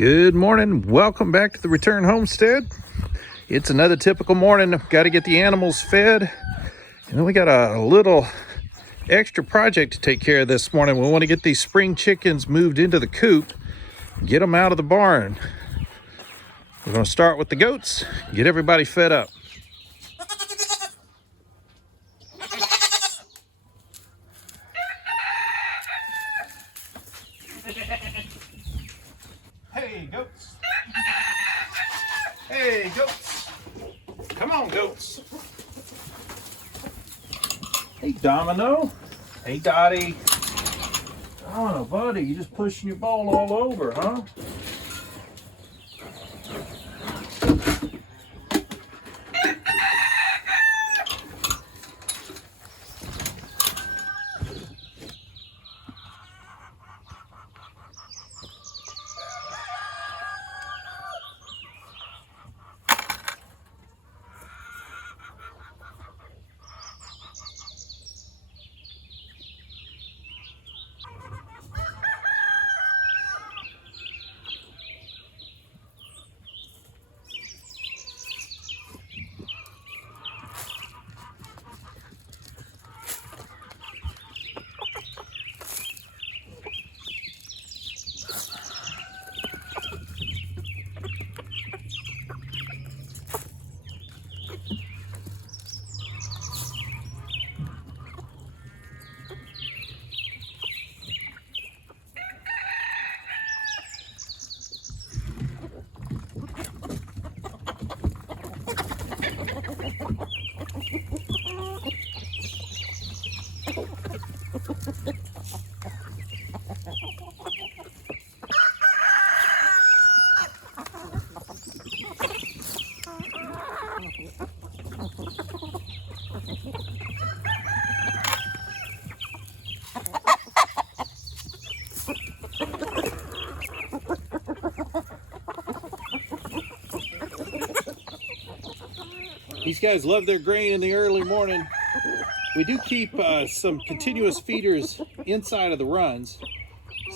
Good morning. Welcome back to the Return Homestead. It's another typical morning. Got to get the animals fed. And then we got a little extra project to take care of this morning. We want to get these spring chickens moved into the coop, get them out of the barn. We're going to start with the goats, get everybody fed up. Hey, goats. Hey, goats. Come on, goats. Hey, Domino. Hey, Dottie. Oh, buddy, you just pushing your bowl all over, huh? These guys love their grain in the early morning. We do keep some continuous feeders inside of the runs,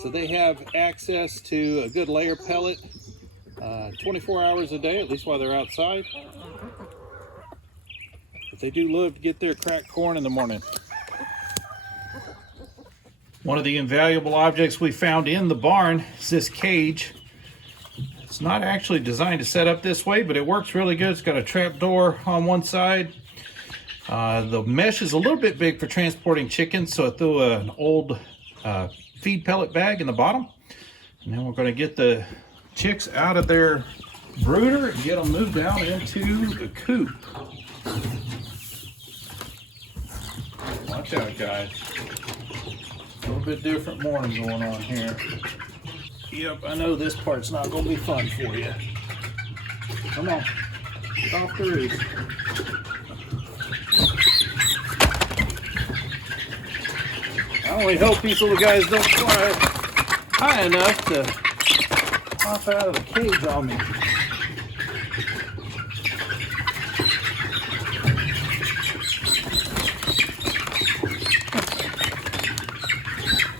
so they have access to a good layer pellet 24 hours a day, at least while they're outside. But they do love to get their cracked corn in the morning. One of the invaluable objects we found in the barn is this cage. It's not actually designed to set up this way, but it works really good. It's got a trap door on one side. The mesh is a little bit big for transporting chickens, so I threw an old feed pellet bag in the bottom. And then we're going to get the chicks out of their brooder and get them moved out into the coop. Watch out, guys. A little bit different morning going on here. Yep, I know this part's not going to be fun for you. Come on, get off the roof. I only hope these little guys don't fly high enough to pop out of the cage on me.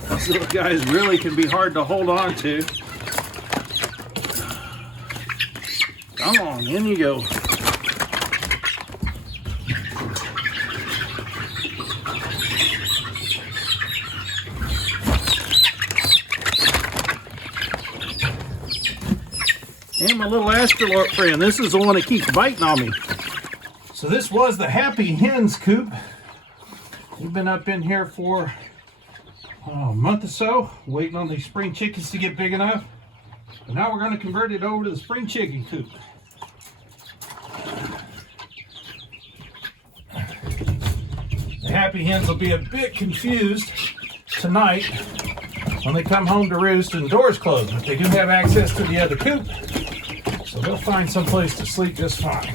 These little guys really can be hard to hold on to. Come on, in you go. And my little astrolorp friend, this is the one that keeps biting on me. So this was the Happy Hens coop. We've been up in here for a month or so, waiting on these spring chickens to get big enough. But now we're going to convert it over to the spring chicken coop. The Happy Hens will be a bit confused tonight when they come home to roost and the door's closed. But they do have access to the other coop, so they'll find some place to sleep just fine.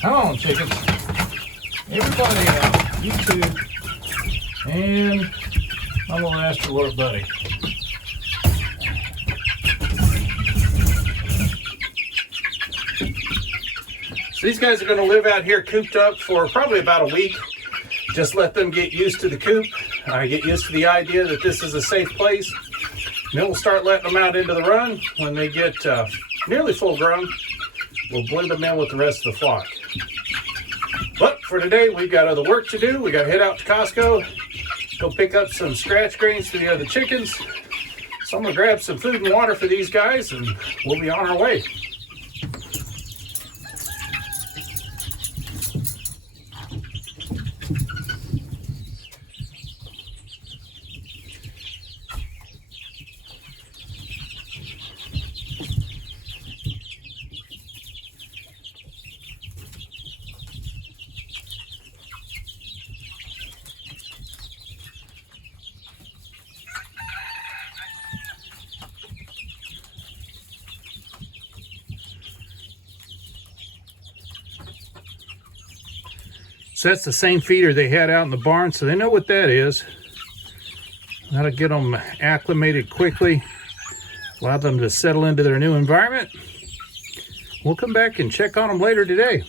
Come on, chickens. Everybody out. You two. And my little astrolorp buddy. So these guys are going to live out here cooped up for probably about a week. Just let them get used to the coop, get used to the idea that this is a safe place. And then we'll start letting them out into the run. When they get nearly full grown, we'll blend them in with the rest of the flock. But for today, we've got other work to do. We got to head out to Costco, go pick up some scratch grains for the other chickens. So I'm going to grab some food and water for these guys, and we'll be on our way. So that's the same feeder they had out in the barn, so they know what that is. That'll get them acclimated quickly, allow them to settle into their new environment. We'll come back and check on them later today.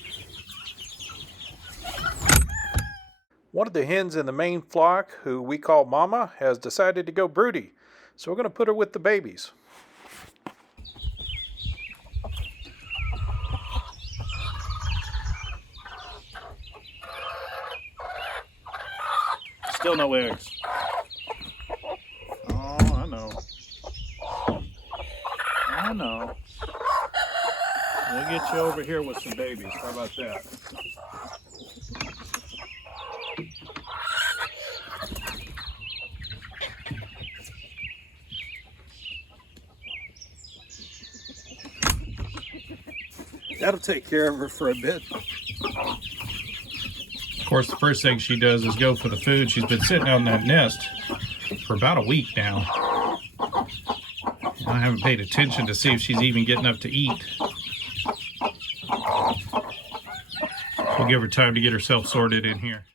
One of the hens in the main flock, who we call Mama, has decided to go broody. So we're going to put her with the babies. Still no eggs. Oh, I know. I know. We'll get you over here with some babies. How about that? That'll take care of her for a bit. Of course, the first thing she does is go for the food. She's been sitting on that nest for about a week now. I haven't paid attention to see if she's even getting up to eat. We'll give her time to get herself sorted in here.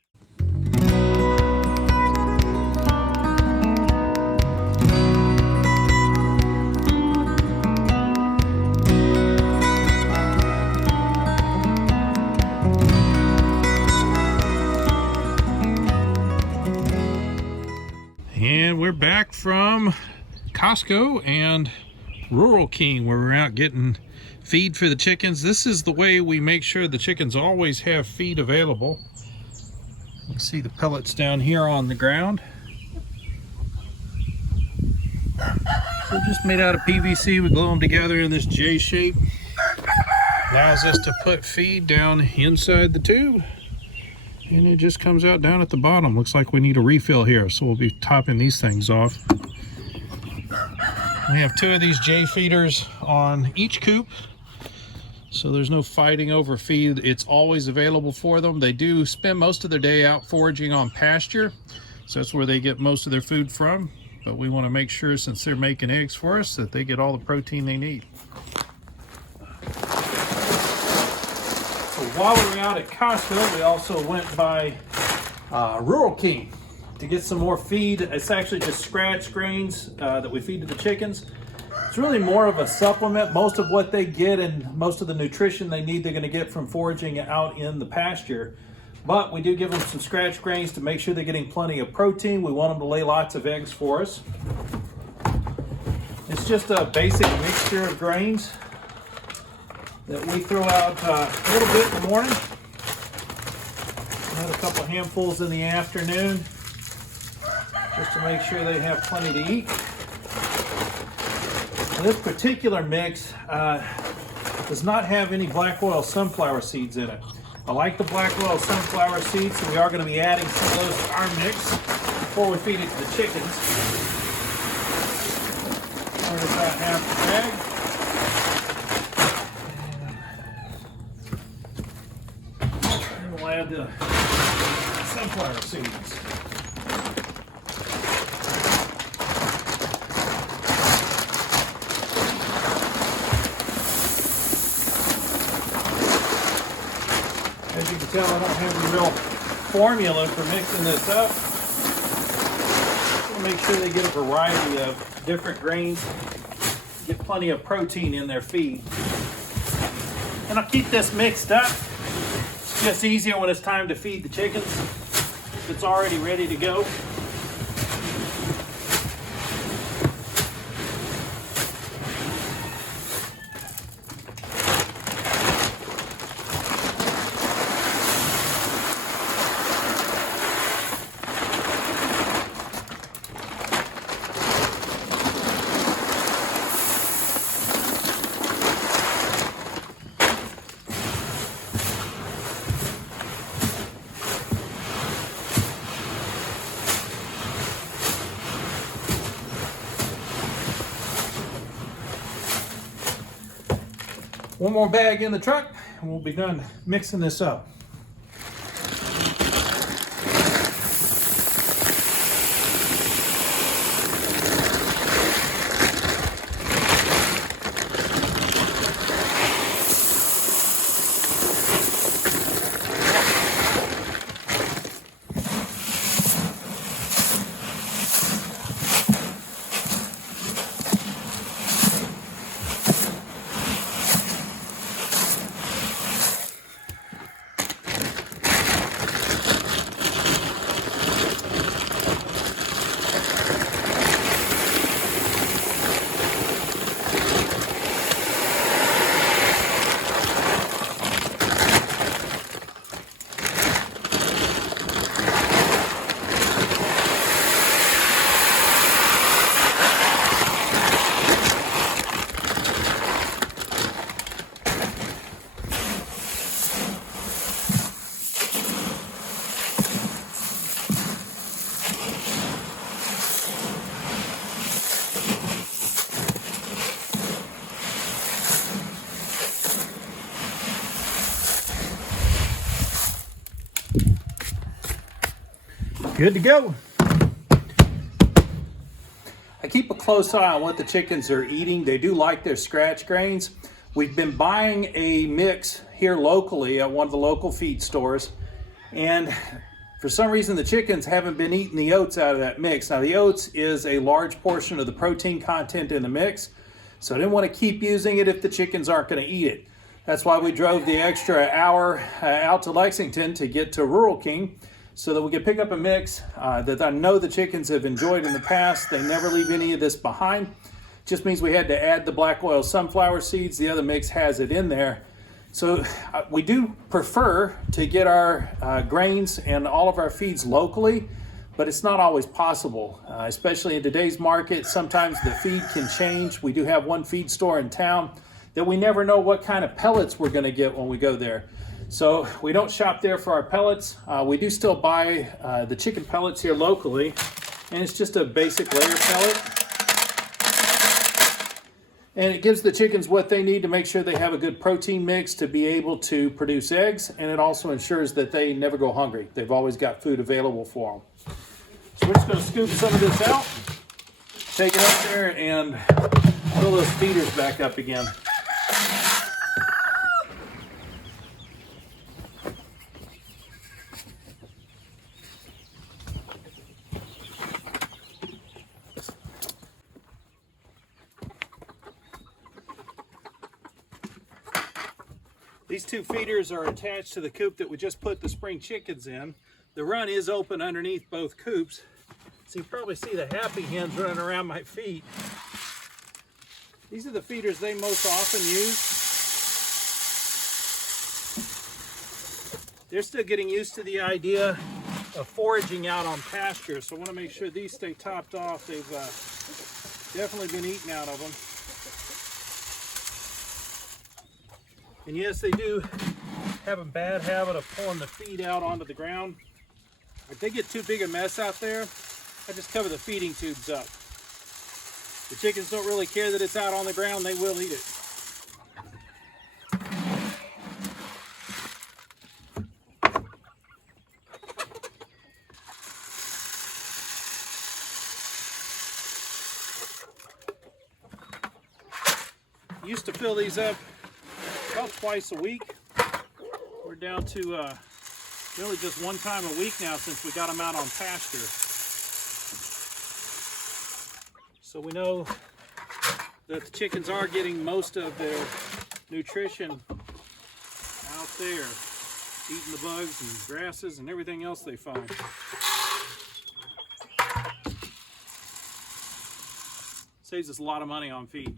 And we're back from Costco and Rural King, where we're out getting feed for the chickens. This is the way we make sure the chickens always have feed available. You see the pellets down here on the ground. So just made out of PVC. We glue them together in this J shape. Allows us to put feed down inside the tube. And it just comes out down at the bottom. Looks like we need a refill here, so we'll be topping these things off. We have 2 of these J feeders on each coop, so there's no fighting over feed. It's always available for them. They do spend most of their day out foraging on pasture, so that's where they get most of their food from. But we want to make sure, since they're making eggs for us, that they get all the protein they need. So while we were out at Costco, we also went by Rural King to get some more feed. It's actually just scratch grains that we feed to the chickens. It's really more of a supplement. Most of what they get and most of the nutrition they need, they're going to get from foraging out in the pasture. But we do give them some scratch grains to make sure they're getting plenty of protein. We want them to lay lots of eggs for us. It's just a basic mixture of grains that we throw out a little bit in the morning. Add a couple handfuls in the afternoon, just to make sure they have plenty to eat. This particular mix does not have any black oil sunflower seeds in it. I like the black oil sunflower seeds, so we are going to be adding some of those to our mix before we feed it to the chickens. Start about half the bag. And we'll add the sunflower seeds. As you can tell, I don't have any real formula for mixing this up. Just want to make sure they get a variety of different grains, get plenty of protein in their feed. And I'll keep this mixed up. It's just easier when it's time to feed the chickens. It's already ready to go. One more bag in the truck and we'll be done mixing this up. Good to go. I keep a close eye on what the chickens are eating. They do like their scratch grains. We've been buying a mix here locally at one of the local feed stores, and for some reason the chickens haven't been eating the oats out of that mix. Now the oats is a large portion of the protein content in the mix, so I didn't want to keep using it if the chickens aren't going to eat it. That's why we drove the extra hour out to Lexington to get to Rural King, so that we could pick up a mix that I know the chickens have enjoyed in the past. They never leave any of this behind. Just means we had to add the black oil sunflower seeds. The other mix has it in there. So we do prefer to get our grains and all of our feeds locally, but it's not always possible, especially in today's market. Sometimes the feed can change. We do have one feed store in town that we never know what kind of pellets we're gonna get when we go there. So we don't shop there for our pellets. We do still buy the chicken pellets here locally, and it's just a basic layer pellet. And it gives the chickens what they need to make sure they have a good protein mix to be able to produce eggs, and it also ensures that they never go hungry. They've always got food available for them. So we're just gonna scoop some of this out, take it up there, and fill those feeders back up again. These two feeders are attached to the coop that we just put the spring chickens in. The run is open underneath both coops, so you probably see the happy hens running around my feet. These are the feeders they most often use. They're still getting used to the idea of foraging out on pasture, so I want to make sure these stay topped off. They've definitely been eaten out of them. And yes, they do have a bad habit of pulling the feed out onto the ground. If they get too big a mess out there, I just cover the feeding tubes up. The chickens don't really care that it's out on the ground, they will eat it. Used to fill these up about twice a week. We're down to really just one time a week now since we got them out on pasture. So we know that the chickens are getting most of their nutrition there, eating the bugs and grasses and everything else they find. Saves us a lot of money on feed.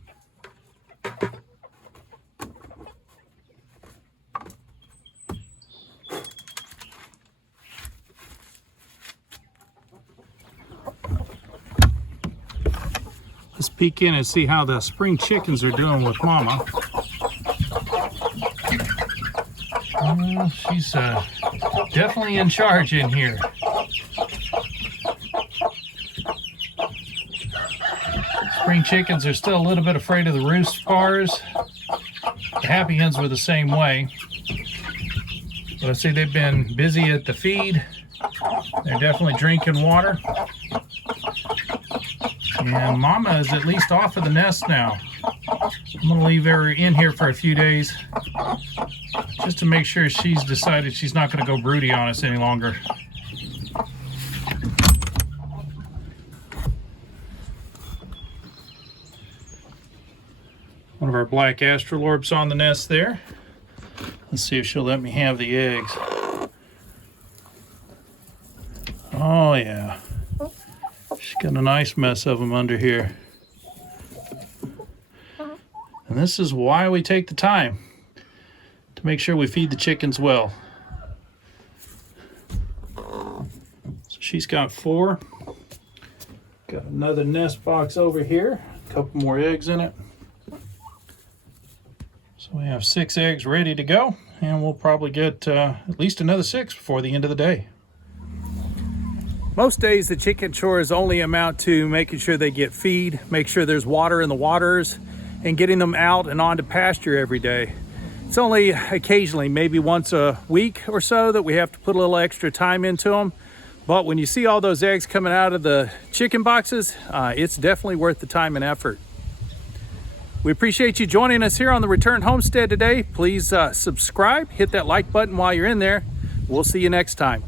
Let's peek in and see how the spring chickens are doing with Mama. She's definitely in charge in here. Spring chickens are still a little bit afraid of the roost bars. The happy hens were the same way. But I see they've been busy at the feed. They're definitely drinking water. And Mama is at least off of the nest now. I'm going to leave her in here for a few days just to make sure she's decided she's not going to go broody on us any longer. One of our black astrolorps on the nest there. Let's see if she'll let me have the eggs. Oh yeah. She's got a nice mess of them under here. And this is why we take the time to make sure we feed the chickens well. So she's got 4. Got another nest box over here. A couple more eggs in it. So we have 6 eggs ready to go, and we'll probably get at least another 6 before the end of the day. Most days the chicken chores only amount to making sure they get feed, make sure there's water in the waters, and getting them out and onto pasture every day. It's only occasionally, maybe once a week or so, that we have to put a little extra time into them. But when you see all those eggs coming out of the chicken boxes, it's definitely worth the time and effort. We appreciate you joining us here on the Return Homestead today. Please subscribe, hit that like button while you're in there. We'll see you next time.